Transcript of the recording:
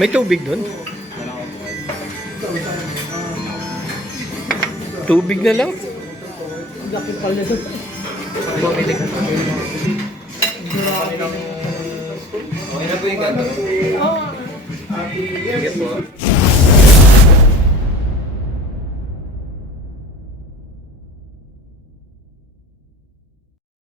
May tubig doon? Tubig na lang? Okay na po yung ganito. Sige po.